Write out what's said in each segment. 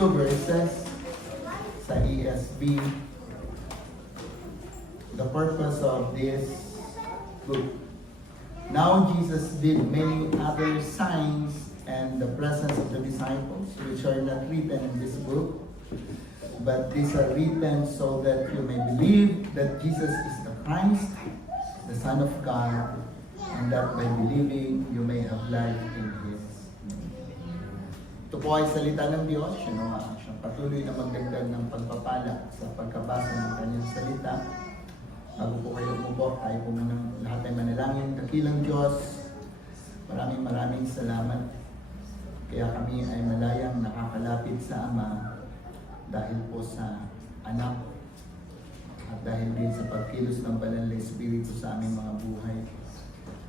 two verses sa ESV. The purpose of this book. Now Jesus did many other signs and the presence of the disciples, which are not written in this book, but these are written so that you may believe that Jesus is the Christ, the Son of God, and that by believing you may have life in His name. Ito po ay salita ng Diyos, siyang patuloy na magdagdag ng pagpapala sa pagkabasa ng kanyang salita. Bago po kayo umupo, tayo po munang lahat ay manalangin. Dakilang Diyos, maraming salamat. Kaya kami ay malayang nakakalapit sa Ama dahil po sa anak at dahil din sa pagkilos ng Banal na Espiritu sa aming mga buhay.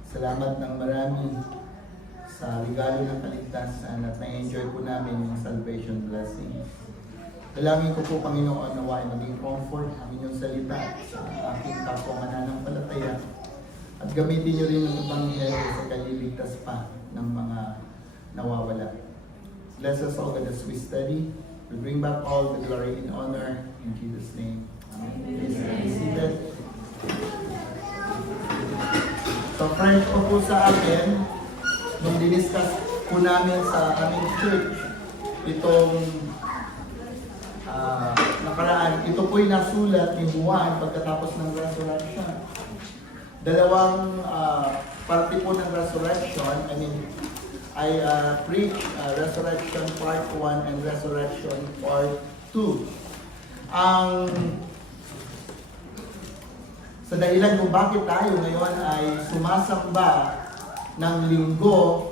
Salamat ng marami sa regalo ng kaligtasan at na-enjoy po namin yung salvation blessings. Dalangin ko po, Panginoon, nawa ay maging comfort ang inyong salita sa aking kapwa mananampalataya at gamitin niyo rin ang Ebanghelyo sa kaliligtas pa ng mga nawawala. Bless us all as we study. We bring back all the glory and honor in Jesus' name. Amen. Please be seated. So, friends po sa akin, nung diniscuss po namin sa aming church, itong nakaraan, ito po'y nasulat ni Juan pagkatapos ng resurrection. Dalawang parte po ng resurrection, I preach resurrection part 1 and resurrection part 2. Sa dahilan kung bakit tayo ngayon ay sumasamba ng linggo,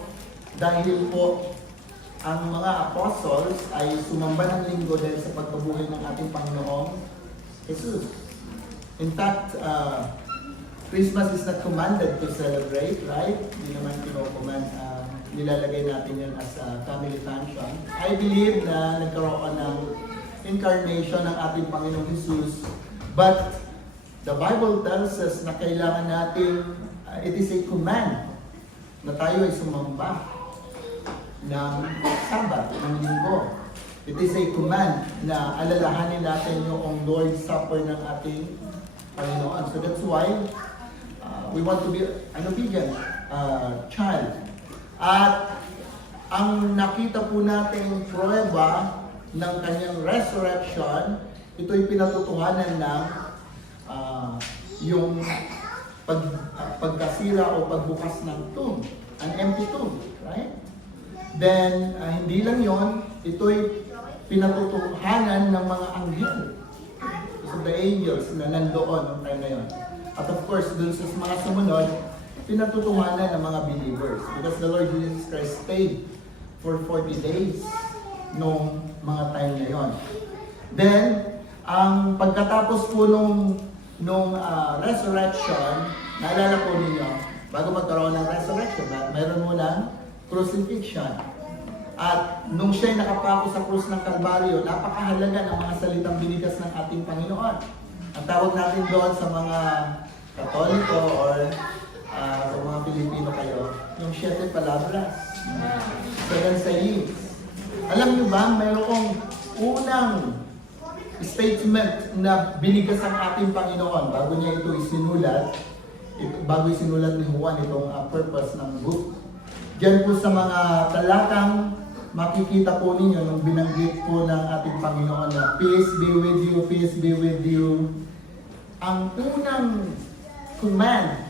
dahil po ang mga apostles ay sumamba ng linggo dahil sa pagkabuhay ng ating Panginoong Jesus. In fact, Christmas is not commanded to celebrate, right? Hindi naman kino-command, nilalagay natin yan as a family function. I believe na nagkaroon ng incarnation ng ating Panginoong Jesus, but the Bible tells us na kailangan natin, it is a command na tayo ay sumamba ng Sabat, ng linggo. It is a command na alalahanin natin yung Lord's Supper ng ating Panginoon. So that's why we want to be an obedient child. At ang nakita po nating pruweba ng kanyang resurrection, ito'y pinatutuhanan ng yung pagkasira o pagbukas ng tomb, an empty tomb, right? Then, hindi lang yon, ito'y pinatutuhanan ng mga anghel. So the angels na nandoon noong time na yon. At of course, dun sa mga sumunod, pinatutuhanan ng mga believers. Because the Lord Jesus Christ stayed for 40 days nung mga time na yon. Then, ang pagkatapos po nung resurrection, naalala po ninyo, bago magkaroon ng resurrection, mayroon munang crucifixion. At nung siya'y nakapako sa krus ng Kalbaryo, napakahalaga ng mga salitang binigas ng ating Panginoon. Ang tawag natin doon sa mga Katoliko or sa mga Pilipino kayo, yung 7 palabras, 7 sayings. Alam niyo ba, mayroong unang statement na binigas ang ating Panginoon bago niya ito isinulat, bago isinulat ni Juan itong purpose ng book. Diyan po sa mga talatang makikita po ninyo nung binanggit po ng ating Panginoon na peace be with you, peace be with you. Ang unang command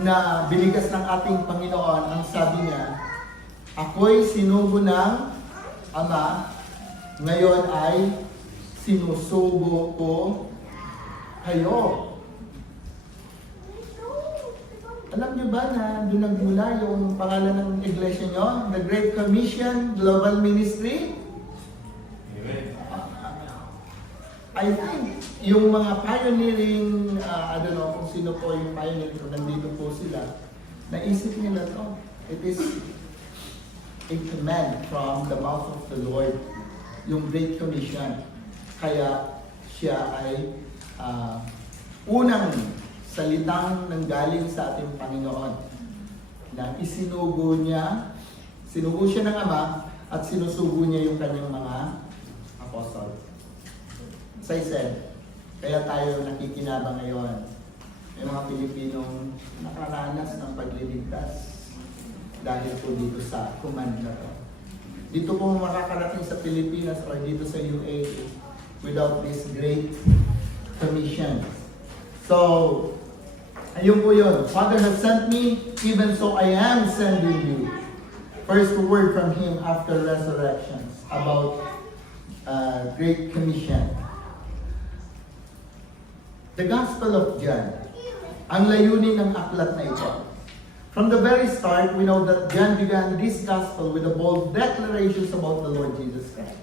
na binigas ng ating Panginoon, ang sabi niya, ako'y sinugo ng Ama, ngayon ay sinusugo ko kayo. Alam niyo ba na doon nagmula yung pangalan ng iglesia nyo? The Great Commission Global Ministry? I think yung mga pioneering, I don't know kung sino po yung pioneer, kung nandito po sila, naisip nila to. It is a command from the mouth of the Lord, yung Great Commission. Kaya siya ay unang salitang nanggaling sa ating Panginoon na isinugo siya ng Ama at sinusugo niya yung kanyang mga apostol. As I said, kaya tayo nakikinabang ngayon. Yung mga Pilipinong nakaranas ng pagliligtas dahil po dito sa command na to. Dito po makakarating sa Pilipinas or dito sa UAE without this great commission. So, ayun po yun. Father has sent me, even so I am sending you. First word from Him after resurrections about Great Commission. The Gospel of John. Ang layunin ng aklat na ito. From the very start, we know that John began this Gospel with a bold declarations about the Lord Jesus Christ.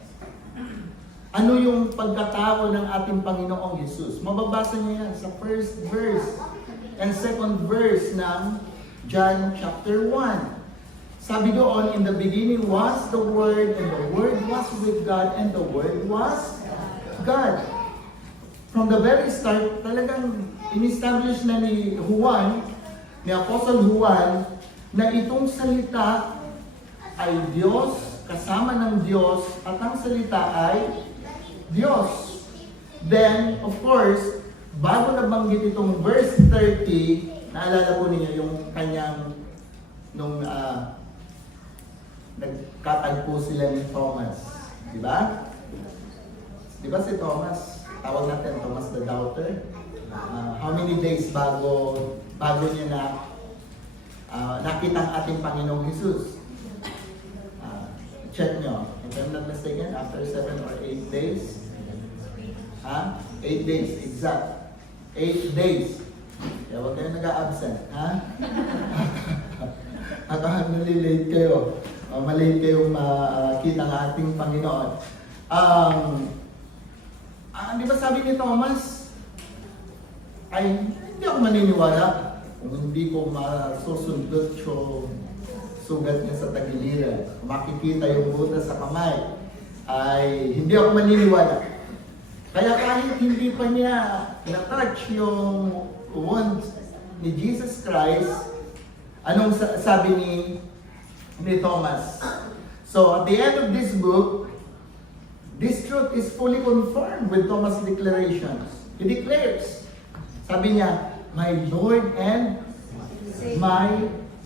Ano yung pagkatao ng ating Panginoong Jesus? Mababasa niyo yan sa first verse and second verse ng John chapter 1. Sabi doon, in the beginning was the Word, and the Word was with God, and the Word was God. From the very start, talagang in-establish na ni Juan, ni Apostle Juan, na itong salita ay Diyos, kasama ng Diyos, at ang salita ay Diyos. Then, of course, bago nabanggit itong verse 30, naalala po ninyo yung kanyang, nung nagkatagpo sila ni Thomas. Di ba? Di ba si Thomas? Tawag natin Thomas the Doubter. How many days bago niya na nakita ang ating Panginoong Jesus? Check nyo. If I'm not mistaken, after 7 or 8 days. 8 days, exact. 8 days. Kaya huwag kayo nag-a-absent. Baka nalilate kayo. Malate kayong makita ang ating Panginoon. Di ba sabi ni Thomas, ay hindi ako maniniwala kung hindi ko masusundot yung sugat niya sa tagiliran. Makikita yung butas sa kamay, ay hindi ako maniniwala. Kaya kahit hindi pa niya na-touch yung wound ni Jesus Christ, anong sabi ni Thomas? So at the end of this book, this truth is fully confirmed with Thomas' declarations. He declares, sabi niya, my Lord and my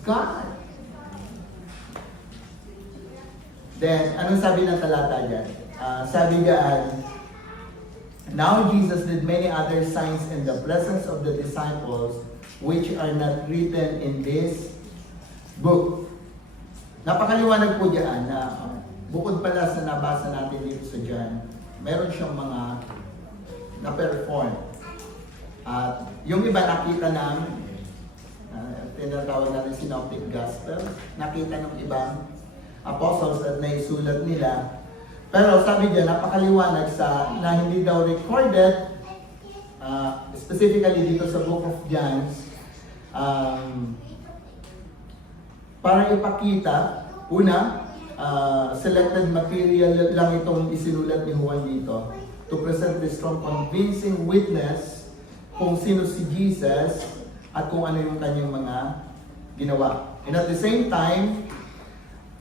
God. Then, anong sabi ng talata dyan? Sabi dyan, now Jesus did many other signs in the presence of the disciples, which are not written in this book. Napakaliwanag po dyan na bukod pala sa nabasa natin dito sa John, meron siyang mga na-perform. At yung iba nakita ng tinatawag natin Synoptic Gospel, nakita ng ibang apostles at naisulat nila. Pero sabi diyan, napakaliwanag sa na hindi daw recorded, specifically dito sa Book of John, para ipakita, una, selected material lang itong isinulat ni Juan dito to present the strong convincing witness kung sino si Jesus at kung ano yung kanyang mga ginawa. And at the same time,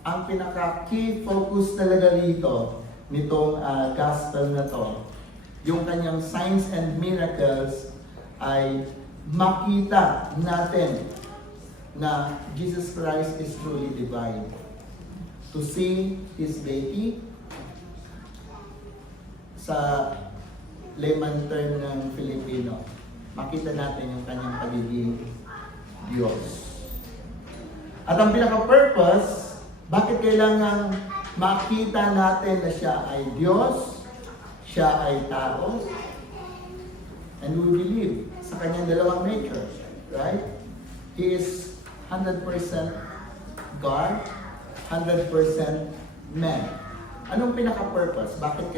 ang pinaka-key focus talaga dito nitong gospel na to, yung kanyang signs and miracles ay makita natin na Jesus Christ is truly divine. To see His deity sa layman term ng Filipino, makita natin yung kanyang pagiging Diyos. At ang pinaka-purpose, bakit kailangan makita natin na siya ay Diyos, siya ay tao, and we believe sa kanyang dalawang nature, right? He is 100% God, 100% man. Anong pinaka-purpose? Bakit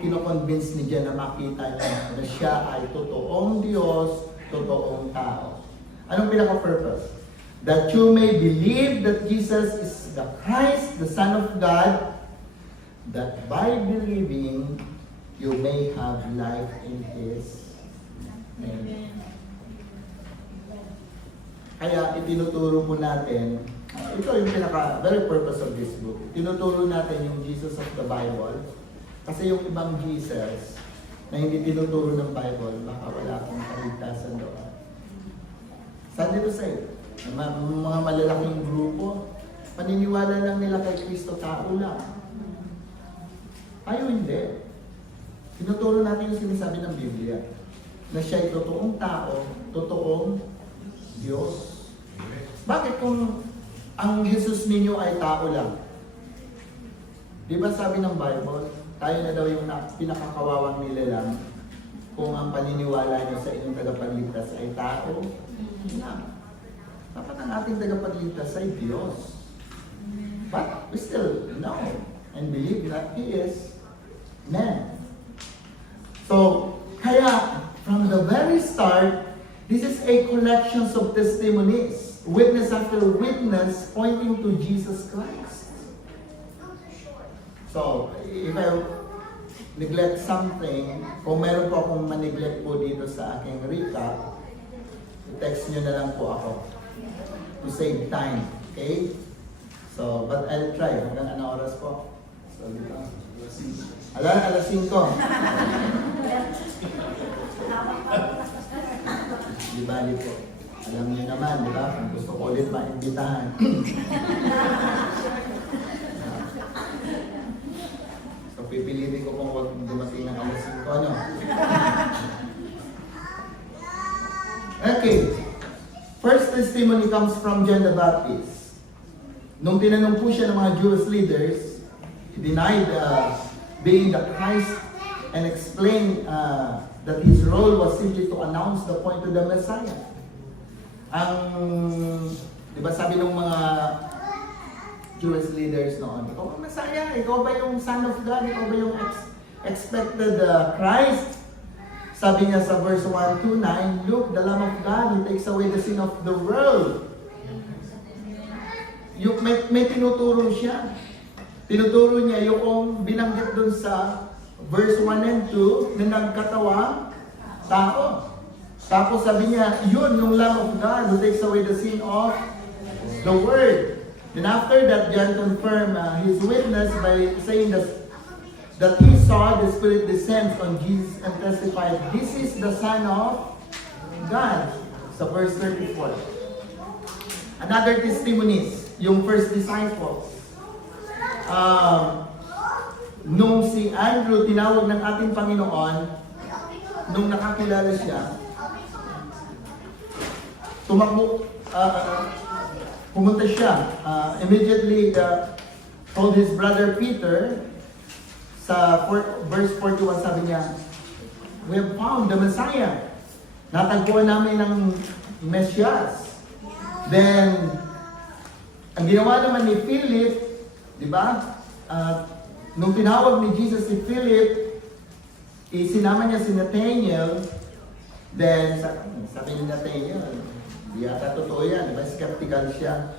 kino-convince ni Jen na makita niya na siya ay totoong Diyos, totoong tao? Anong pinaka-purpose? That you may believe that Jesus is the Christ, the Son of God, that by believing, you may have life in His name. Kaya itinuturo po natin ito yung very purpose of this book. Tinuturo natin yung Jesus of the Bible. Kasi yung ibang Jesus na hindi tinuturo ng Bible, baka wala akong kaligtasan doon. Saan dito sa'yo? Mga malalaking grupo, paniniwala lang nila kay Kristo, tao lang. Tayo hindi. Tinuturo natin yung sinasabi ng Biblia na siya ay totoong tao, totoong Diyos. Bakit kung ang Jesus ninyo ay tao lang? Di ba sabi ng Bible, tayo na daw yung pinakakawawang nilalang kung ang paniniwala niyo sa inyong tagapagligtas ay tao? Na. Dapat ang ating tagapagligtas ay Diyos. But we still know and believe that He is man. So, kaya, from the very start, this is a collection of testimonies, witness after witness, pointing to Jesus Christ. So, if I neglect something, kung meron po akong maneglect po dito sa aking recap, text nyo na lang po ako to save time. Okay? So, but I'll try. Hanggang anong oras po? So, dito. Alas 5. Di bali po. Alam niyo naman, di ba? Kung gusto ko ulit maimbitahan. So, pipilitin ko kung huwag dumating ng alas 5. Ano? Okay. First testimony comes from John the Baptist. Nung tinanong po siya ng mga Jewish leaders, he denied being the Christ and explained that his role was simply to announce the point to the Messiah. Di ba sabi ng mga Jewish leaders noon, ikaw ang Messiah, ikaw ba yung Son of God, ikaw ba yung expected Christ? Sabi niya sa verse 129, look, the Lamb of God who takes away the sin of the world. May tinuturo siya. Tinuturo niya yung binanggit dun sa verse 1 and 2 na nagkatawang tao. Tapos sabi niya, yun yung Lamb of God who takes away the sin of the world. And after that, John confirmed his witness by saying that he saw the Spirit descend on Jesus and testified, this is the Son of God. Sa verse 34. Another testimonies, yung first disciples. Nung si Andrew tinawag ng ating Panginoon, nung nakakilala siya, pumunta siya. Immediately told his brother Peter, sa verse 41 sabi niya, we have found the Messiah. Natagpuan namin ng Mesias. Then, ang ginawa naman ni Philip, di ba? Nung tinawag ni Jesus si Philip, isinama niya si Nathaniel. Then, sabi ni Nathaniel, di yata totoo yan, di ba? Skeptical siya.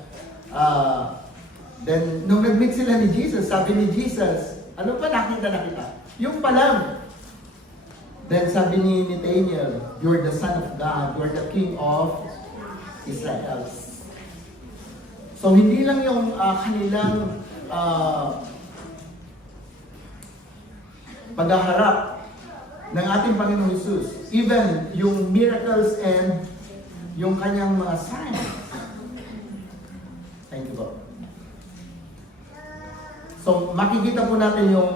Then, nung nag-meet sila ni Jesus, sabi ni Jesus, ano pa nakita na kita? Yung pa lang. Then, sabi ni Nathaniel, you're the Son of God, you're the King of Israel. So, hindi lang yung kanilang paghaharap ng ating Panginoong Jesus, even yung miracles and yung kanyang mga signs. Thank you po. So, makikita po natin yung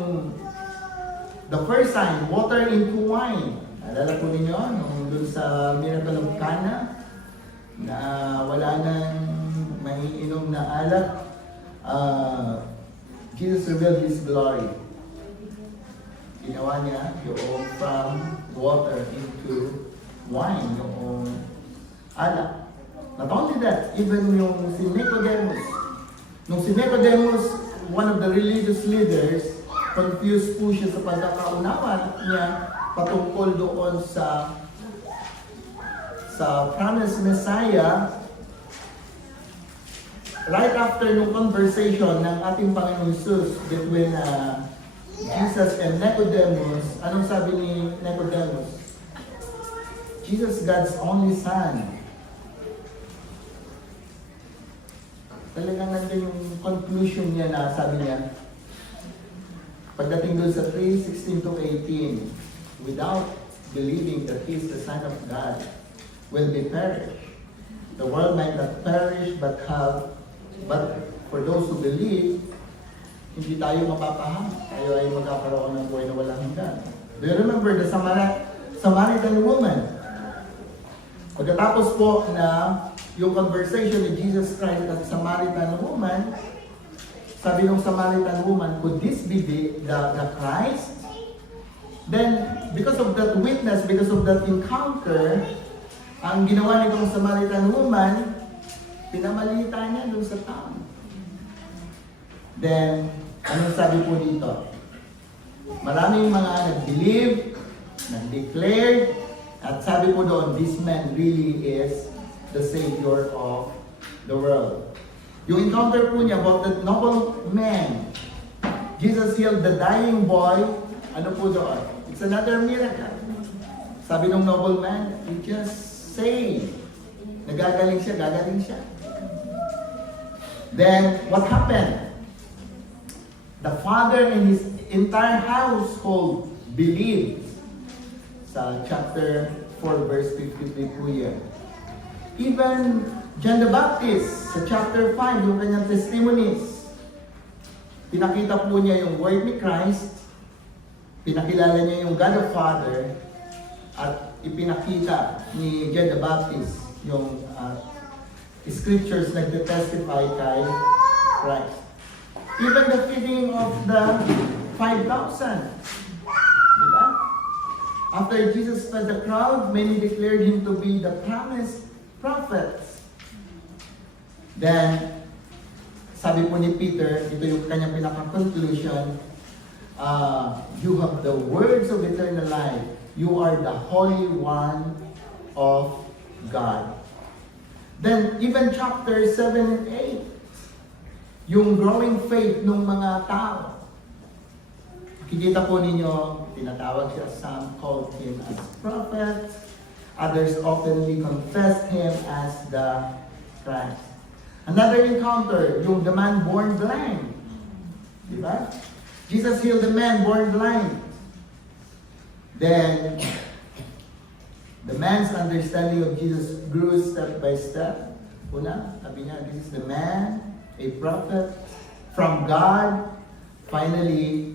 the first sign, water into wine. Alala po ninyo, nung dun sa miracle of Cana, na wala nang maiinom na alak, Jesus revealed His glory. Ginawa niya yung from water into wine, yung alak. Not only that, even yung si Nicodemus. Nung si Nicodemus, one of the religious leaders, confused po siya sa pagkakaunawa niya patungkol doon sa promised Messiah. Right after nung conversation ng ating Panginoon Jesus between Jesus and Nicodemus, anong sabi ni Nicodemus? Jesus, God's only Son. talagang nandun yung conclusion niya na sabi niya, pagdating doon sa 3:16 to 18, without believing that He is the Son of God, will be perished. The world might not perish, but for those who believe, hindi tayo mapapahamak. Tayo ay magkakaroon ng buhay na walang hanggan. Do you remember the Samaritan woman? Pagkatapos po na yung conversation ni Jesus Christ at Samaritan woman, sabi ng Samaritan woman, could this be the Christ? Then, because of that witness, because of that encounter, ang ginawa nitong Samaritan woman, pinamalita niya doon sa town. Then, anong sabi po dito? Maraming mga nag-believe, nag-declare, at sabi po doon, this man really is the Savior of the world. Yung encounter po niya about the noble man, Jesus healed the dying boy, ano po doon? It's another miracle. Sabi ng noble man, he just say, nagagaling siya, gagaling siya. Then, what happened? The father and his entire household believed. Sa chapter 4, verse 53 po yan. Even John the Baptist, sa chapter 5, yung kanyang testimonies, pinakita po niya yung word ni Christ, pinakilala niya yung God the Father, at ipinakita ni John the Baptist yung scriptures nagte-testify kay Christ. Even the feeding of the 5,000. Diba? After Jesus fed the crowd, many declared him to be the promised prophet. Then, sabi po ni Peter, ito yung kanyang pinaka-conclusion, you have the words of eternal life. You are the Holy One of God. Then, even chapter 7 and 8, yung growing faith ng mga tao. Kikita po ninyo, tinatawag siya, some called him as prophet, others openly confessed him as the Christ. Another encounter, yung the man born blind. Diba? Jesus healed the man born blind. Then, the man's understanding of Jesus grew step by step. Una, sabi niya, this is the man, a prophet from God. Finally,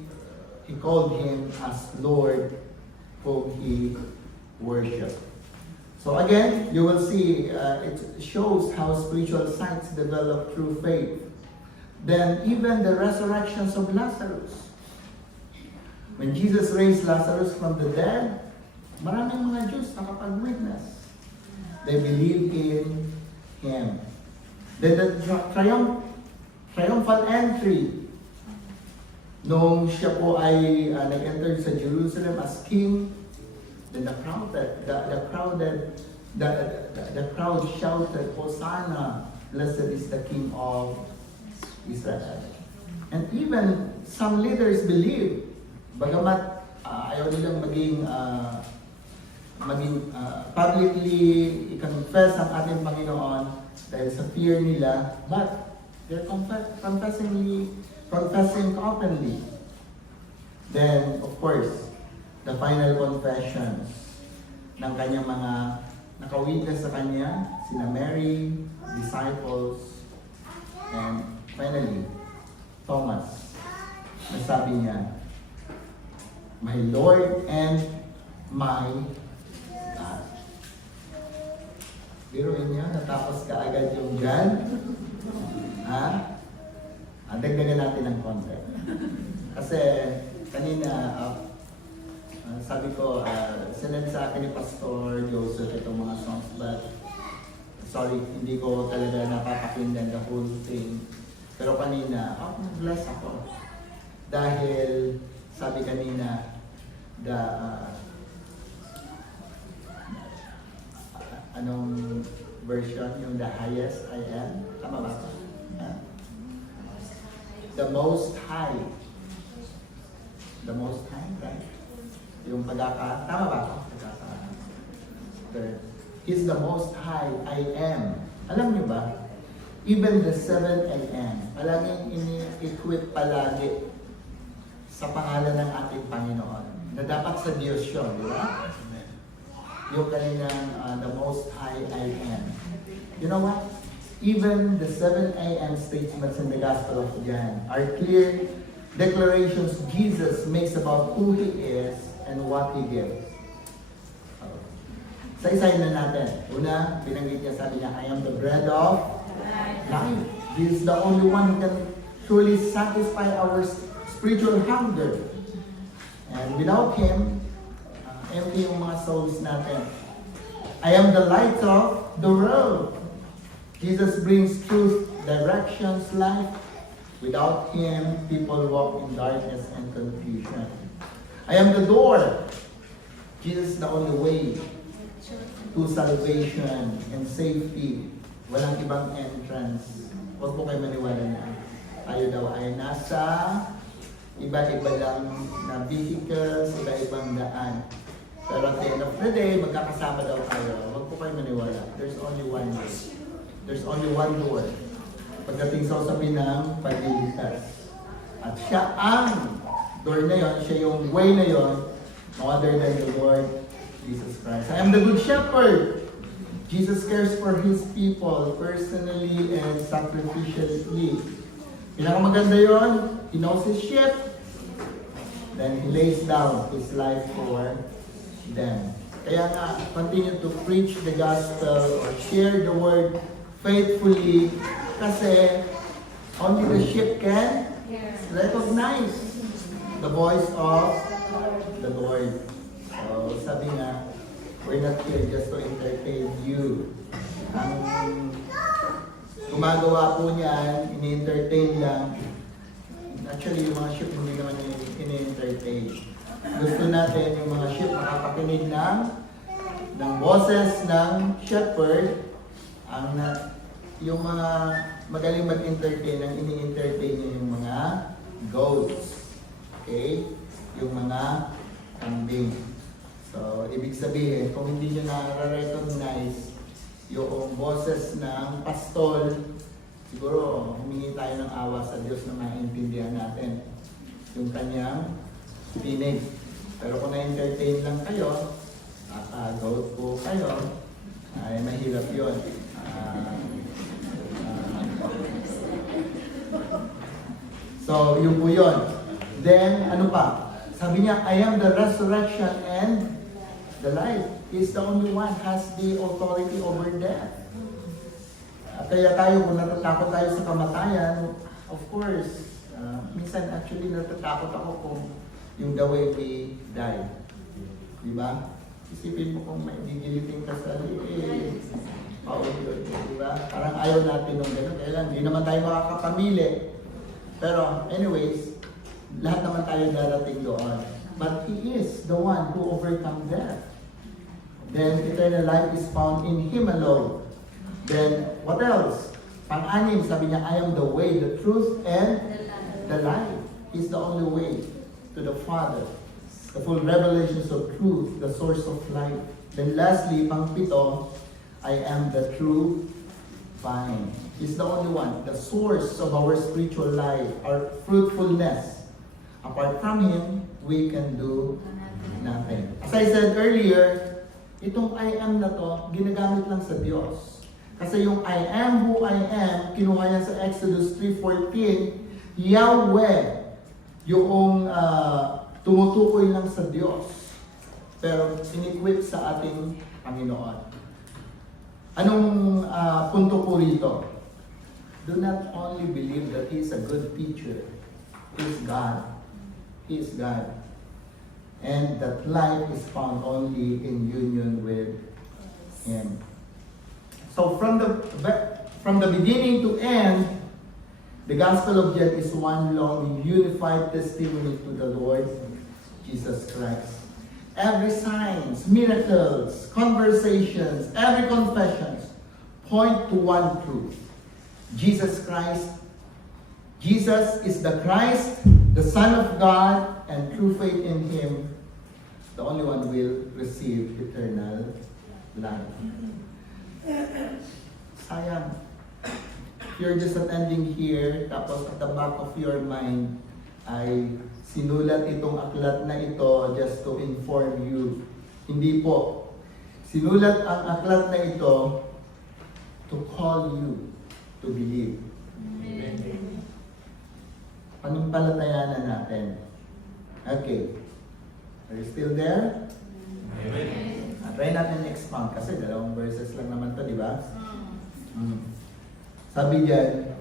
he called him as Lord, whom he worshiped. So again, you will see, it shows how spiritual sights develop through faith. Then even the resurrections of Lazarus. When Jesus raised Lazarus from the dead, maraming mga Jews nakapag-witness. They believed in Him. Then the triumphal entry, nung siya po ay nag-enter sa Jerusalem as king, then the crowd shouted, Hosanna, blessed is the King of Israel. And even some leaders believed, bagamat ayaw nilang maging publicly i-confess ang ating Panginoon dahil sa fear nila, but they're confessing openly. Then, of course, the final confessions ng kanyang mga nakawitness sa kanya, sina Mary, disciples, and finally, Thomas, na sabi niya, my Lord and my God. Biruin niya, natapos ka agad yung John. Ha? Dagdagan natin ng konti. Kasi kanina, sabi ko, sinend sa akin ni Pastor Joseph itong mga songs, but sorry, hindi ko talaga napapakinggan the whole thing. Pero kanina, bless ako. Dahil, sabi kanina, anong version, yung the highest I am? Tama ba? The most high. The most high, right? Yung tama ba? He's the most high I am. Alam niyo ba? even the 7 a.m. Palaging ini-equip palagi sa pangalan ng ating Panginoon. Na dapat sa Diyos yun, di ba? Yung kaninang the Most High I Am. You know what? Even the 7 a.m. statements in the Gospel of John are clear declarations Jesus makes about who He is and what He gives. Sa isa na natin. Una, binanggit niya, sabi niya, I am the bread of life. He is the only one who can truly satisfy our spiritual hunger. And without Him, empty yung mga souls natin. I am the light of the world. Jesus brings truth, directions, life. Without Him, people walk in darkness and confusion. I am the door. Jesus is the only way to salvation and safety. Walang ibang entrance. Huwag po kayo maniwala na tayo daw ay nasa iba-iba lang na vehicles, iba-ibang daan. Pero at the end of the day, magkakasama daw tayo. Huwag po kayo maniwala. There's only one way. There's only one door. Pagdating sa usapin ng pagliligtas. At siya ang door na yon, siya yung way na yon, no other than the Lord Jesus Christ. I am the good shepherd. Jesus cares for His people personally and sacrificially. Pinakamaganda yon, He knows His sheep, then He lays down His life for them. Kaya nga, continue to preach the gospel or share the word faithfully kasi only the sheep can recognize the voice of the Lord. So, sabi nga, we're not here just to entertain you. Ang gumagawa po niyan, ini-entertain lang. Actually, yung mga sheep hindi naman ini-entertain. Gusto natin yung mga sheep makapakinig ng boses ng shepherd. Yung mga magaling mag-entertain, ang ini-entertain niya yung mga goats. Okay? Yung mga kambing. So, ibig sabihin, kung hindi nyo na-recognize yung boses ng pastol, siguro humingi tayo ng awa sa Diyos na maintindihan natin yung kanyang tinig. Pero kung na-entertain lang kayo, goat po kayo, ay mahirap yun. So, yun po yun. Then, ano pa? Sabi niya, I am the resurrection and the life. He's the only one has the authority over death. Kaya tayo, kung natatakot tayo sa kamatayan, of course, minsan actually natatakot ako kung yung the way we die. Diba? Isipin mo kung may gigiliting ka sa paulit, diba? Parang ayaw natin ng gano'n. Kaya lang, hindi naman tayo makakapamili. Pero anyways, lahat naman tayo darating doon. But He is the one who overcome death. Then eternal life is found in Him alone. Then what else? Pang-anim, sabi niya, I am the way, the truth, and the life. He's the only way to the Father. The full revelations of truth, the source of life. Then lastly, pang-pito, I am the true vine. He's the only one, the source of our spiritual life, our fruitfulness. Apart from Him, we can do nothing. As I said earlier, itong I am na to, ginagamit lang sa Diyos. Kasi yung I am who I am, kinuha yan sa Exodus 3:14, Yahweh, yung tumutukoy lang sa Diyos. Pero iniquip sa ating Panginoon. Anong punto ko rito? Do not only believe that He is a good teacher. He is God. He is God. And that life is found only in union with Him. So from the beginning to end, the Gospel of John is one long unified testimony to the Lord Jesus Christ. Every signs, miracles, conversations, every confessions point to one truth. Jesus Christ. Jesus is the Christ, the Son of God, and through faith in Him, the only one will receive eternal life. Sayang. if you're just attending here, tapos at the back of your mind, ay sinulat itong aklat na ito just to inform you. Hindi po. Sinulat ang aklat na ito to call you to believe. Amen. Panumpalatayanan natin. Okay. Are you still there? Amen. Try natin expound kasi dalawang verses lang naman to, di ba? Sabi diyan,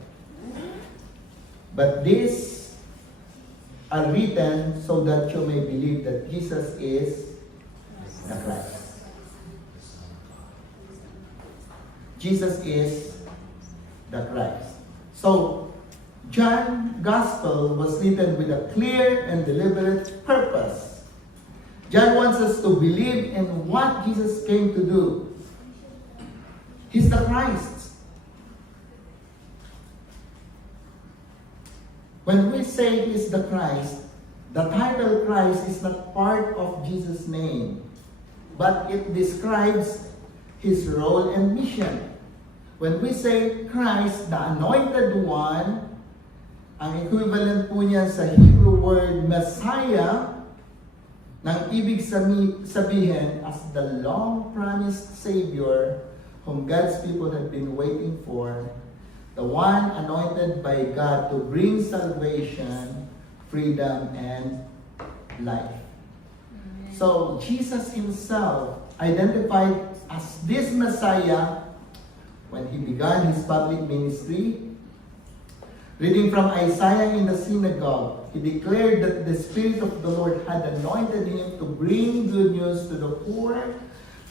but these are written so that you may believe that Jesus is the Christ. Jesus is the Christ. So, John's Gospel was written with a clear and deliberate purpose. John wants us to believe in what Jesus came to do. He's the Christ. When we say He's the Christ, the title Christ is not part of Jesus' name, but it describes His role and mission. When we say Christ, the Anointed One, ang equivalent po niya sa Hebrew word Messiah, nang ibig sabihin as the long-promised Savior whom God's people had been waiting for, the one anointed by God to bring salvation, freedom, and life. So, Jesus Himself identified as this Messiah when He began His public ministry. Reading from Isaiah in the synagogue, he declared that the Spirit of the Lord had anointed Him to bring good news to the poor,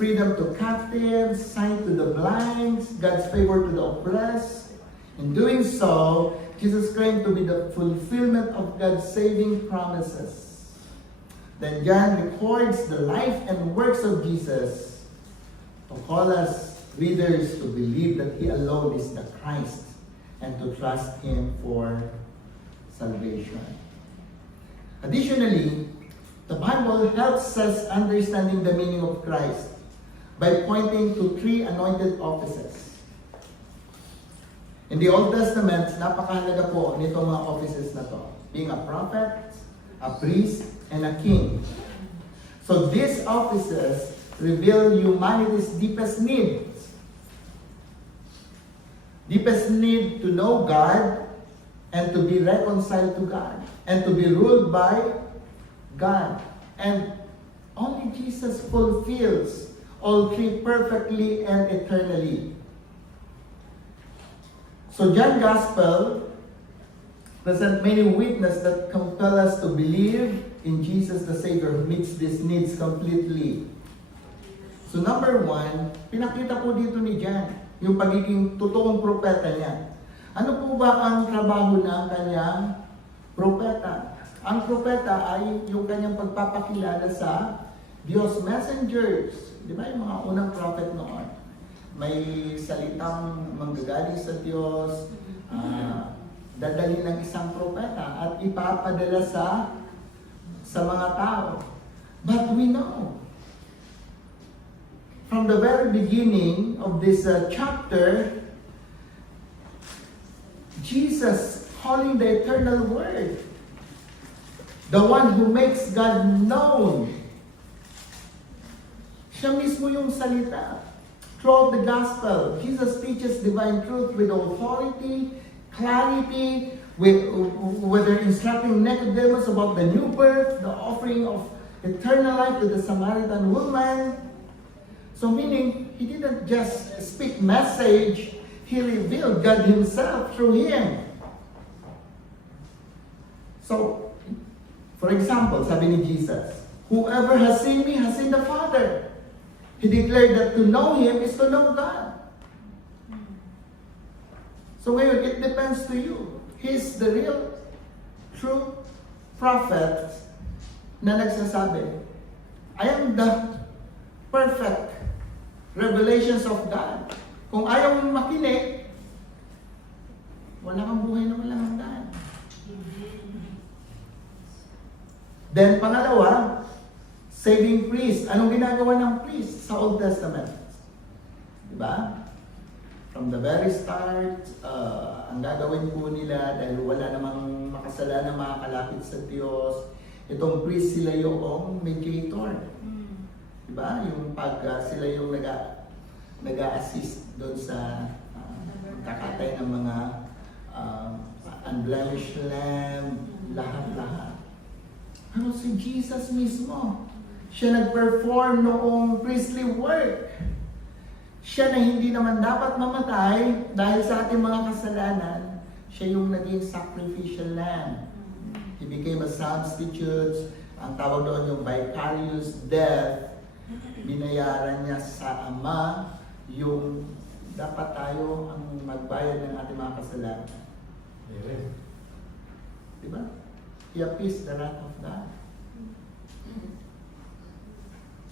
freedom to captives, sight to the blind, God's favor to the oppressed. In doing so, Jesus claimed to be the fulfillment of God's saving promises. Then John records the life and works of Jesus to call us readers to believe that He alone is the Christ and to trust Him for salvation. Additionally, the Bible helps us understanding the meaning of Christ by pointing to three anointed offices. In the Old Testament, napakahalaga po nitong mga offices na to. Being a prophet, a priest, and a king. So these offices reveal humanity's deepest needs. Deepest need to know God and to be reconciled to God and to be ruled by God. And only Jesus fulfills all three perfectly and eternally. So John's Gospel presents many witnesses that compel us to believe in Jesus the Savior who meets these needs completely. So number one, pinakita po dito ni John yung pagiging totoong propeta niya. Ano po ba ang trabaho ng kanyang propeta? Ang propeta ay yung kanyang pagpapakilala sa Diyos messengers. Di ba yung mga unang prophet noon? May salitang manggagaling sa Diyos, dadalhin ng isang propeta at ipapadala sa mga tao. But we know, from the very beginning of this chapter, Jesus calling the eternal Word, the one who makes God known. Siya mismo yung salita. Throughout the Gospel, Jesus teaches divine truth with authority, clarity, whether instructing Nicodemus about the new birth, the offering of eternal life to the Samaritan woman. So meaning, He didn't just speak message, He revealed God Himself through Him. So, for example, sabi ni Jesus, whoever has seen me has seen the Father. He declared that to know Him is to know God. So ngayon, it depends to you. He's the real, true prophet na nagsasabi, I am the perfect revelations of God. Kung ayaw mong makinig, wala kang buhay na walang hanggan. Then pangalawa, saving priest. Anong ginagawa ng priest sa Old Testament? Diba? From the very start, ang gagawin po nila dahil wala namang makasalanan makakalapit sa Diyos, itong priest sila yung mediator. Diba? Yung pag sila yung nag-assist doon sa kakatay ng mga unblemished lamb, lahat-lahat. Ano si Jesus mismo? Siya nag-perform noong priestly work. Siya na hindi naman dapat mamatay dahil sa ating mga kasalanan, siya yung naging sacrificial lamb. He became a substitute. Ang tawag doon yung vicarious death. Binayaran niya sa Ama yung dapat tayo ang magbayad ng ating mga kasalanan. Amen. Diba? He appeased the wrath of God.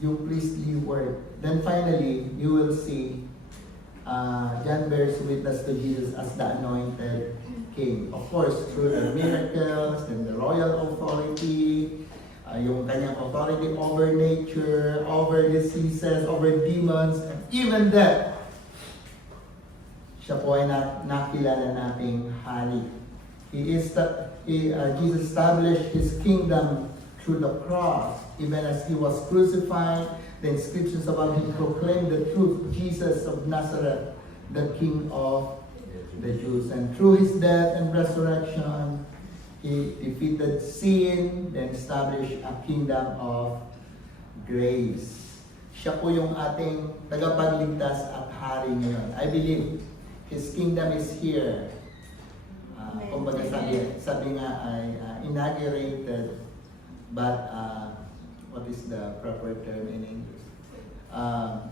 Yung priestly work. Then finally, you will see John bears witness to Jesus as the anointed king. Of course, through the miracles and the royal authority, yung kanyang authority over nature, over diseases, over demons, and even death. Siya po ay nakilala nating hari. Jesus established His kingdom through the cross. Even as He was crucified, the inscriptions about Him proclaim the truth, Jesus of Nazareth, the King of the Jews. And through His death and resurrection, He defeated sin, then established a kingdom of grace. Siya po yung ating tagapagligtas at hari ngayon. I believe His kingdom is here. Kumbaga sabi nga ay inaugurated, but what is the proper term in English?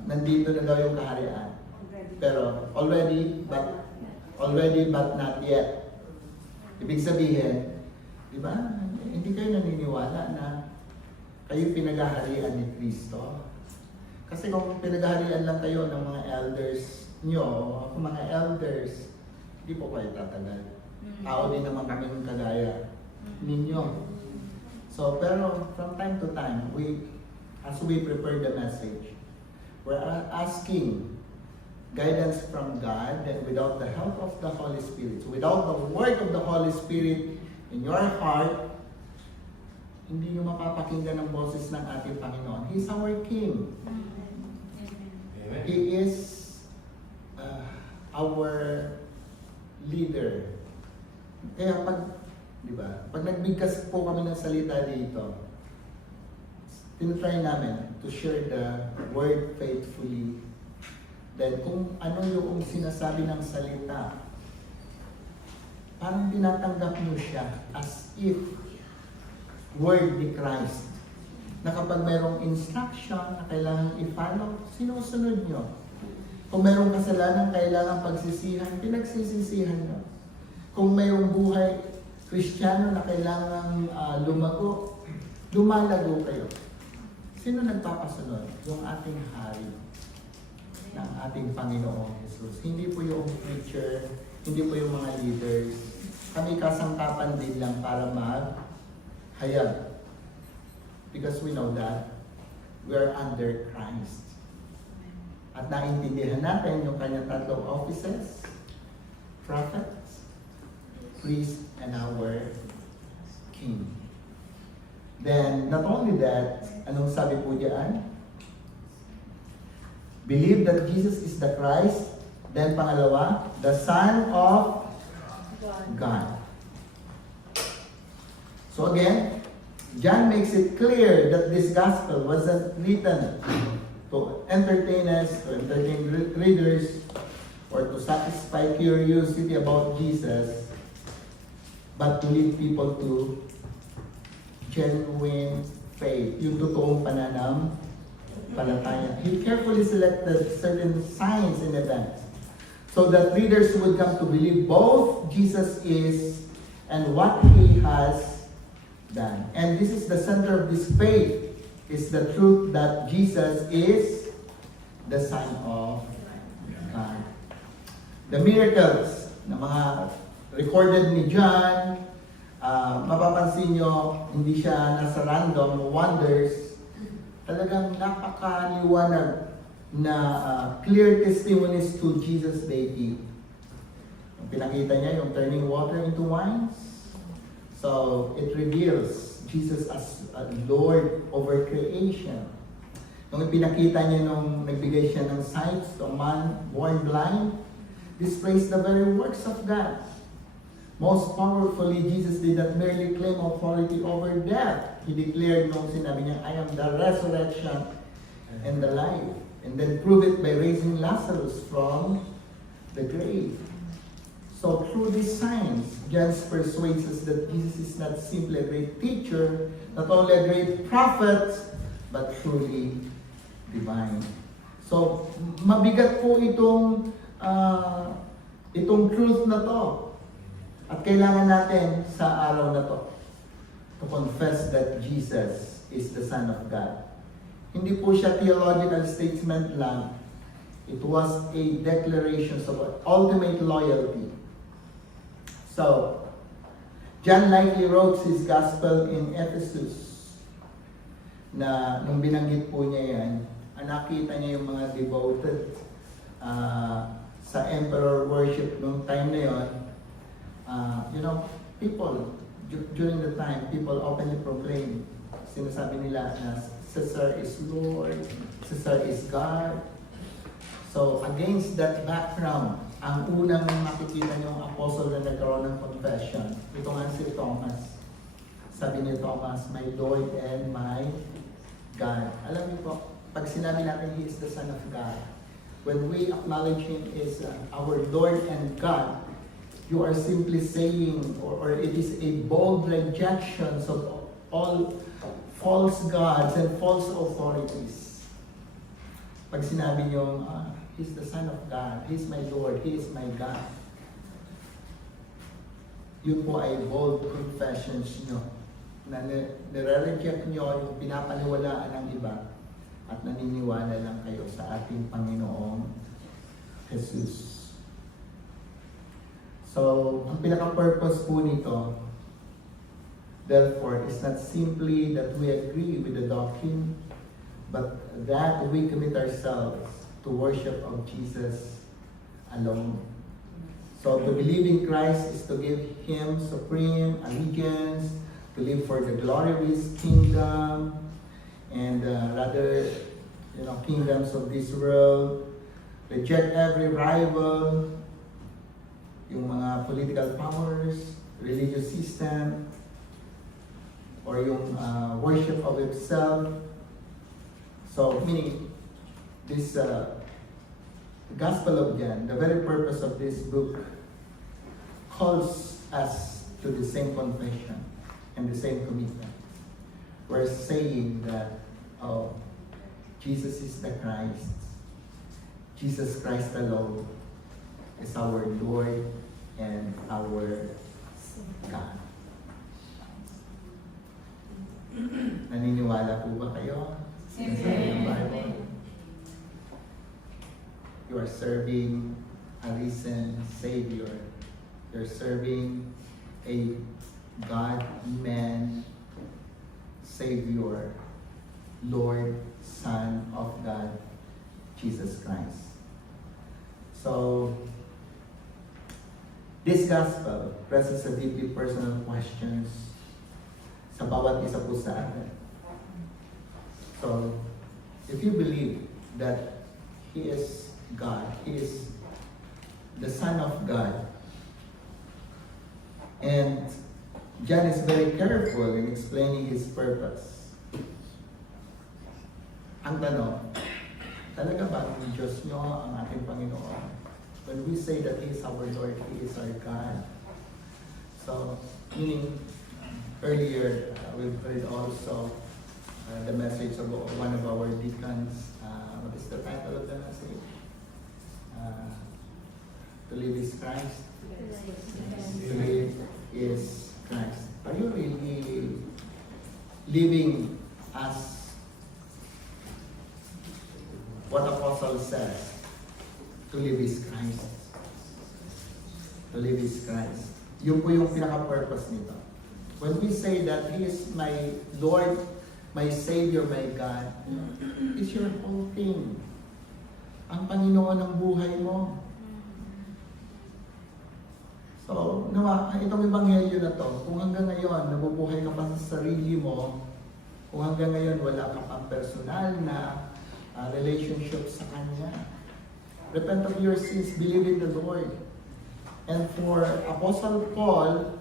Nandito na daw yung kaharian. Pero already but not yet. Ibig sabihin, di ba? Hindi kayo naniniwala na kayo pinaghaharian ni Kristo. Kasi kung pinaghaharian lang kayo ng mga elders nyo, kung mga elders, hindi po kayo tatagal. Tao din naman kami ng kagaya ninyo. So, pero from time to time, as we prepare the message, we're asking guidance from God, and without the help of the Holy Spirit, without the work of the Holy Spirit in your heart, hindi nyo mapapakinggan ang boses ng ating Panginoon. He's our King. Amen. He is our leader. Kaya pag nagbigkas po kami ng salita dito, tinatry namin to share the word faithfully. Then kung ano yung sinasabi ng salita, parang tinatanggap nyo siya as if word ni Christ. Na kapag mayroong instruction na kailangan i-follow, sinusunod nyo. Kung mayroong kasalanan kailangan pagsisihan, pinagsisisihan nyo. Kung mayroong buhay Kristiyano na kailangan lumago, lumalago kayo. Sino nagpapasunod? Yung ating hari ng ating Panginoong Jesus. Hindi po yung preacher, hindi po yung mga leaders. Kami kasangkapan din lang para maghayag. Because we know that we are under Christ. At naintindihan natin yung kanyang tatlong offices, prophets, priest, and our King. Then, not only that, anong sabi po diyan? Believe that Jesus is the Christ. Then, pangalawa, the Son of God. So again, John makes it clear that this gospel wasn't written to entertain us, to entertain readers, or to satisfy curiosity about Jesus, but to lead people to genuine faith, yung totoong pananampalataya. He carefully selected certain signs in advance so that readers would come to believe both Jesus is and what He has done. And this is the center of this faith, is the truth that Jesus is the Son of God. The miracles na mga recorded ni John, mapapansin nyo, hindi siya nasa random wonders. Talagang napakaliwanag na clear testimonies to Jesus' deity. Pinakita niya yung turning water into wines. So, it reveals Jesus as Lord over creation. Nung ipinakita niya nung nagbigay siya ng sight to a man born blind, displays the very works of God. Most powerfully, Jesus did not merely claim authority over death. He declared nung sinabi niya, I am the resurrection and the life. And then prove it by raising Lazarus from the grave. So through these signs, John persuades us that Jesus is not simply a great teacher, not only a great prophet, but truly divine. So mabigat po itong truth na to. At kailangan natin sa araw na to to confess that Jesus is the Son of God. Hindi po siya theological statement lang. It was a declaration of ultimate loyalty. So, John likely wrote his gospel in Ephesus na nung binanggit po niya yan, nakita niya yung mga devoted sa emperor worship nung time na yon. People, during the time, people openly proclaim, sinasabi nila na Caesar is Lord, Caesar is God. So, against that background, ang unang makikita niyong apostle na nagkaroon ng confession, ito nga si Thomas. Sabi ni Thomas, my Lord and my God. Alam niyo po, pag sinabi natin He is the Son of God, when we acknowledge Him as our Lord and God, you are simply saying, or it is a bold rejection of all false gods and false authorities. Pag sinabi niyo, He's the Son of God, He's my Lord, He is my God. Yun po ay bold confessions nyo na nire-reject nyo yung pinapaniwalaan ng iba at naniniwala lang kayo sa ating Panginoong Jesus. So, ang pinaka-purpose po nito, therefore, is not simply that we agree with the doctrine, but that we commit ourselves to worship of Jesus alone. So, to believe in Christ is to give Him supreme allegiance, to live for the glory of His kingdom, and rather, kingdoms of this world, reject every rival, yung mga political powers, religious system, or yung worship of itself. So, meaning, this Gospel of John, the very purpose of this book, calls us to the same confession and the same commitment. We're saying that, Jesus is the Christ. Jesus Christ alone is our Lord and our God. Naniniwala po ba kayo? Amen. You are serving a risen Savior. You're serving a God-man Savior, Lord, Son of God, Jesus Christ. So, this gospel presents a deeply personal questions sa bawat isa po sa atin. So, if you believe that He is God, He is the Son of God, and John is very careful in explaining His purpose. Ang tanong, talaga ba ang Diyos nyo ang ating Panginoon? When we say that He is our Lord, He is our God. So, meaning, earlier, we've heard also the message of one of our deacons. What is the title of the message? To live is Christ. To live is Christ. Are you really living as what Apostle says? To live is Christ. To live is Christ. Yun po yung pinaka-purpose nito. When we say that He is my Lord, my Savior, my God, it's your whole thing. ang Panginoon ng buhay mo. So, nawa, itong ebanghelyo na to, kung hanggang ngayon nabubuhay ka pa sa sarili mo, kung hanggang ngayon wala ka pang personal na relationship sa Kanya, repent of your sins, believe in the Lord. And for Apostle Paul,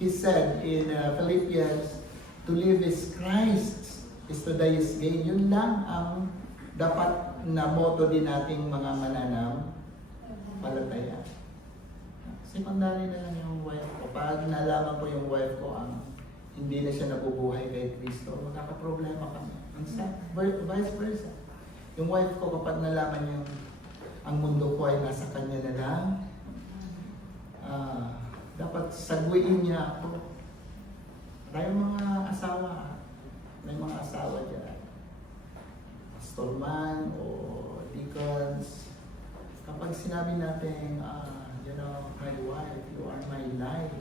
he said in Philippians, to live is Christ, is to die is gain. Yun lang ang dapat na motto din nating mga mananampalataya. Secondary na lang yung wife ko. Pag nalaman ko yung wife ko ang hindi na siya nabubuhay kay Kristo, magkakaproblema kami. Vice versa. Yung wife ko, kapag nalaman niya ang mundo ko ay nasa kanya na lang, dapat sagwiin niya ako. Tayong mga asawa, may mga asawa dyan. Pastor man o deacons, kapag sinabi natin, my wife, you are my life,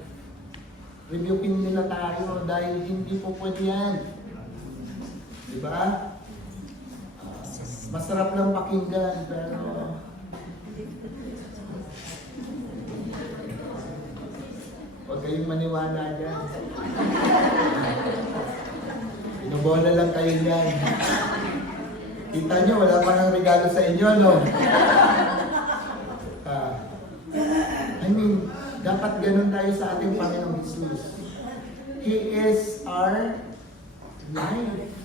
rebuking nila tayo dahil hindi po pwede yan. Diba? Masarap lang pakinggan, pero huwag kayong maniwala dyan. Binubola lang kayo dyan. Kita nyo, wala pa ng regalo sa inyo, no? Dapat ganun tayo sa ating Panginoong Jesus. He is our life.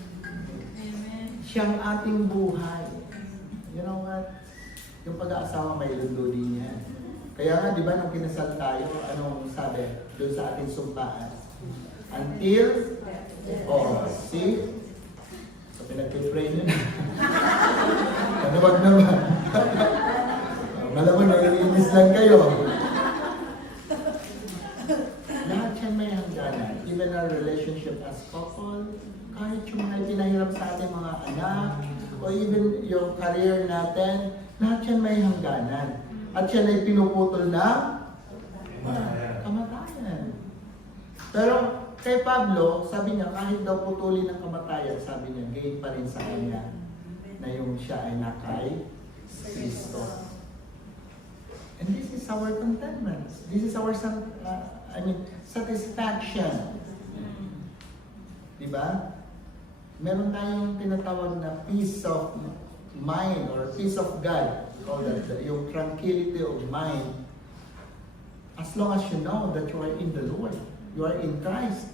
Siyang ating buhay. You know what? Yung pag-aasawa may lundo din yan. Kaya nga, di ba, nung kinasal tayo, anong sabi doon sa ating sumpaan? Until, see? So, pinag-pray nyo na. Ano, wag naman. Malamang nag-iinis lang kayo. Lahat yan may hangganan. Even our relationship as couple, kahit yung mga pinahirap sa ating mga anak, o even yung career natin, lahat yan may hangganan. At yan ay pinuputol na kamatayan. Pero kay Pablo, sabi niya, kahit daw putulin ng kamatayan, sabi niya, gain pa rin sa kanya na yung siya ay nakay Kristo. And this is our contentment. This is our satisfaction. Diba? Meron tayong tinatawag na peace of mind or peace of God. Call that yung tranquility of mind. As long as you know that you are in the Lord, you are in Christ.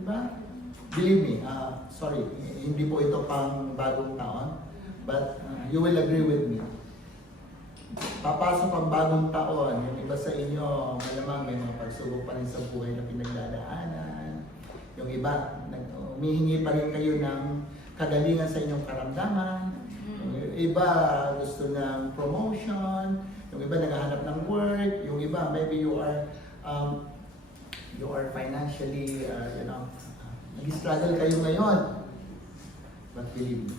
Diba? Believe me, hindi po ito pang bagong taon, but you will agree with me. Papasok ang bagong taon, yung iba sa inyo, malamang may mga pagsubok pa rin sa buhay na pinagdadaanan. Yung iba, humihingi pa rin kayo ng kagalingan sa inyong karamdaman. Yung iba, gusto ng promotion. Yung iba, naghahanap ng work. Yung iba, maybe you are financially, nag-struggle kayo ngayon. But believe me,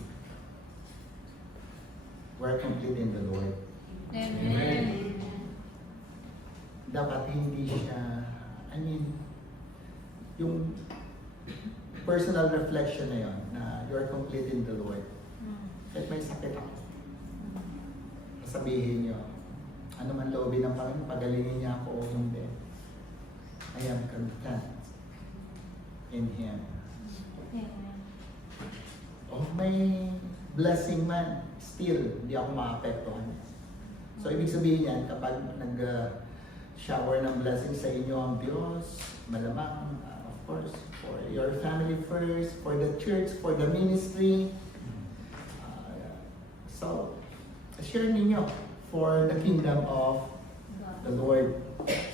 we're complete in the Lord. Amen. Dapat hindi siya, yung personal reflection na yun, na you're complete in the Lord. Kahit may sakit ako, sabihin nyo, ano man loobin ng Panginoon, pagalingin niya ako o hindi. I am content in Him. O may blessing man, still, hindi ako maapektuhan. So, ibig sabihin yan, kapag nag-shower ng blessing sa inyo ang Diyos, malamang, of course, for your family first, for the church, for the ministry. So, share ninyo for the kingdom of the Lord.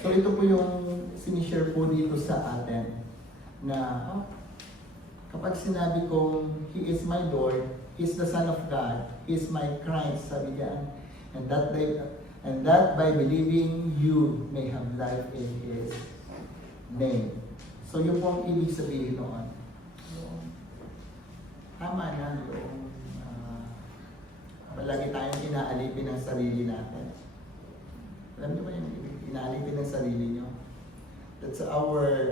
So, ito po yung sinishare po dito sa atin na kapag sinabi kong He is my Lord, He is the Son of God, He is my Christ, sabi diyan, and that by believing you may have life in His name. So yung pong ibig sabihin noon, tama na yung palagi tayong inaalipin ng sarili natin. Alam niyo ba yung inaalipin ng sarili niyo? That's our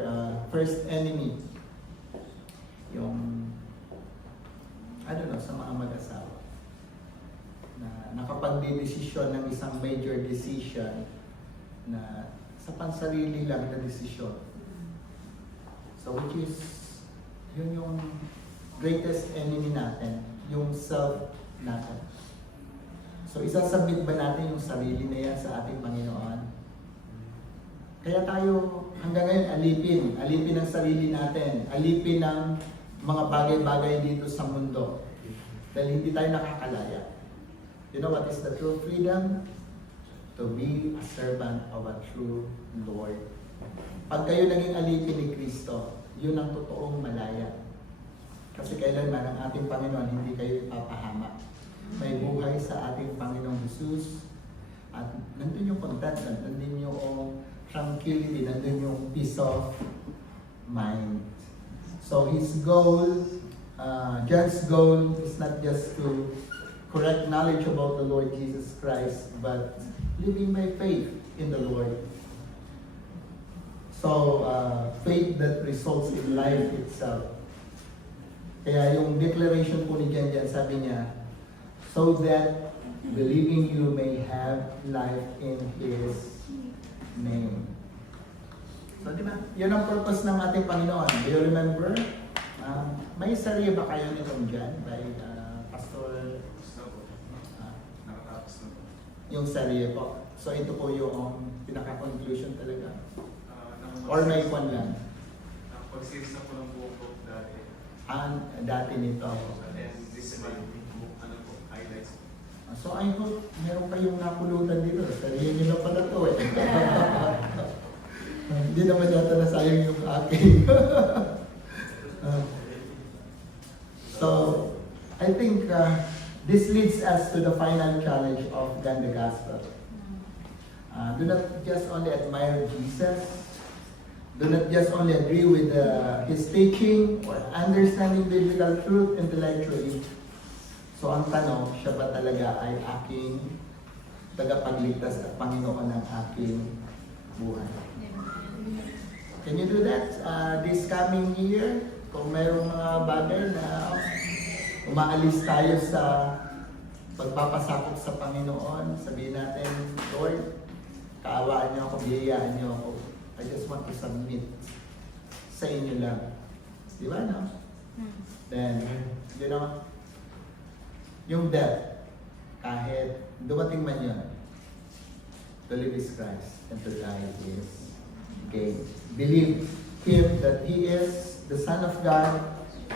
first enemy. Yung, I don't know, sa mga mag-asawa. Na nakapagdidesisyon ng isang major decision na sa pansarili lang na desisyon. So which is, yun yung greatest enemy natin, yung self natin. So isasubmit ba natin yung sarili na yan sa ating Panginoon? Kaya tayo hanggang ngayon alipin ang sarili natin, alipin ang mga bagay-bagay dito sa mundo. Dahil hindi tayo nakakalaya. You know what is the true freedom? To be a servant of a true Lord. Pag kayo naging alipin ni Kristo, yun ang totoong malaya. Kasi kailanman ang ating Panginoon hindi kayo ipapahamak. May buhay sa ating Panginoong Jesus. At nandun yung contentment, nandun yung tranquility, nandun yung peace of mind. So his goal, John's goal is not just to correct knowledge about the Lord Jesus Christ, but living by faith in the Lord. So, faith that results in life itself. Kaya yung declaration po ni Jan, sabi niya, so that believing you may have life in His name. So, di ba? Yun ang purpose ng ating Panginoon. Do you remember? May sarili ba kayo nitong dyan? By Pastor? Nakatapos na po. Yung sarili po. So, ito po yung pinaka-conclusion talaga. Or may kwan lang? Nakapag-series na po ng buong book dati. Dati nito. And this month, highlights. So, I hope meron kayong napulutan dito. Sarili nyo na pala to eh. Hindi naman yata nasayang yung aking. So, I think this leads us to the final challenge of Ganda Gospel. Do not just only admire Jesus. Do not just only agree with His teaching or understanding biblical truth intellectually. So ang tanong, siya ba talaga ay aking tagapagligtas at Panginoon ng aking buhay? Can you do that this coming year? Kung mayroong mga bagay na umaalis tayo sa pagpapasakop sa Panginoon, sabihin natin, Lord, kaawaan niyo ako, biyayaan niyo ako. I just want to submit sa inyo lang. Di ba, no? Then, you know, yung death, kahit dumating man yun, to live is Christ and to die is gain. Believe Him that He is the Son of God,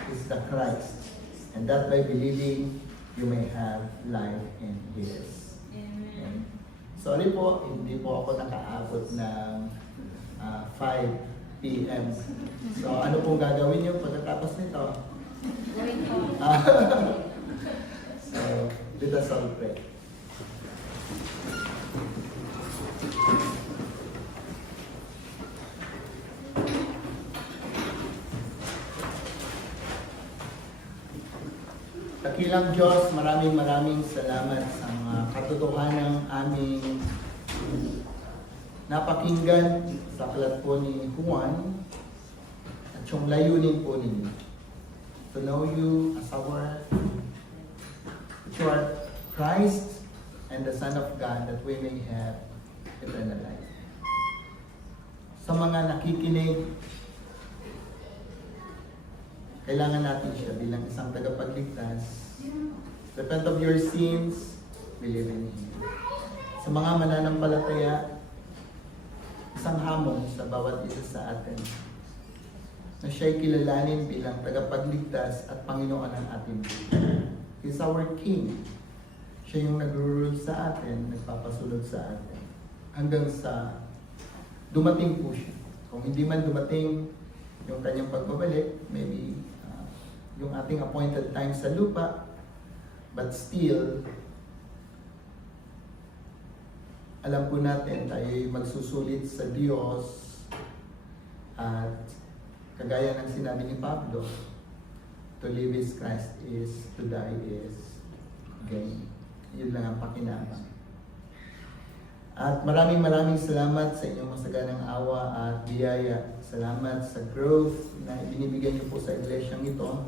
is the Christ, and that by believing, you may have life in His. Amen. Sorry po, hindi po ako nakaabot ng 5 p.m. So ano pong gagawin niyo pagkatapos nito? Gawin ko. So, let us all pray. Dakilang Diyos, maraming salamat sa mga katotohanan ng aming napakinggan sa aklat po ni Juan at yung layunin po ninyo. To know you as our Christ and the Son of God, that we may have eternal life. Sa mga nakikinig, kailangan natin siya bilang isang tagapagligtas. Repent of your sins, believe in Him. Sa mga mananampalataya, isang hamon sa bawat isa sa atin na siya'y kilalanin bilang tagapagligtas at Panginoon ng ating buhay. He's our King. Siya yung nag-rule sa atin, nagpapasulod sa atin. Hanggang sa dumating po siya. Kung hindi man dumating yung kanyang pagbabalik, maybe yung ating appointed time sa lupa, but still, alam po natin, tayo'y magsusulit sa Diyos at kagaya ng sinabi ni Pablo, to live is Christ, is to die is gain. Yun lang ang pakinabang. At maraming salamat sa inyong masaganang awa at biyaya. Salamat sa growth na ibinibigyan niyo po sa iglesyang ito.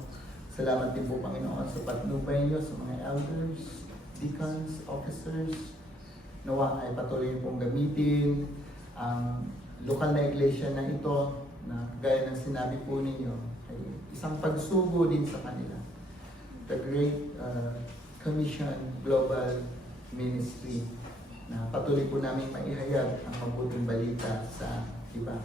Salamat din po, Panginoon, sa patnubay niyo sa mga elders. deacons, officers, nawa ay patuloy pong gamitin ang lokal na iglesia na ito na gaya ng sinabi po ninyo ay isang pagsugo din sa kanila. The Great Commission Global Ministry na patuloy po namin maihayag ang mabuting balita sa iba.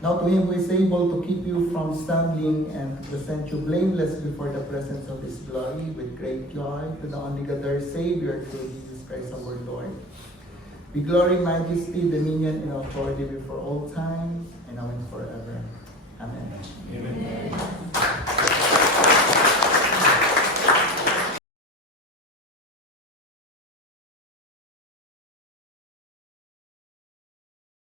Now to Him who is able to keep you from stumbling and to present you blameless before the presence of His glory with great joy, to the only God our Savior, through Jesus Christ our Lord. Be glory, majesty, dominion, and authority before all time, and now and forever. Amen. Amen.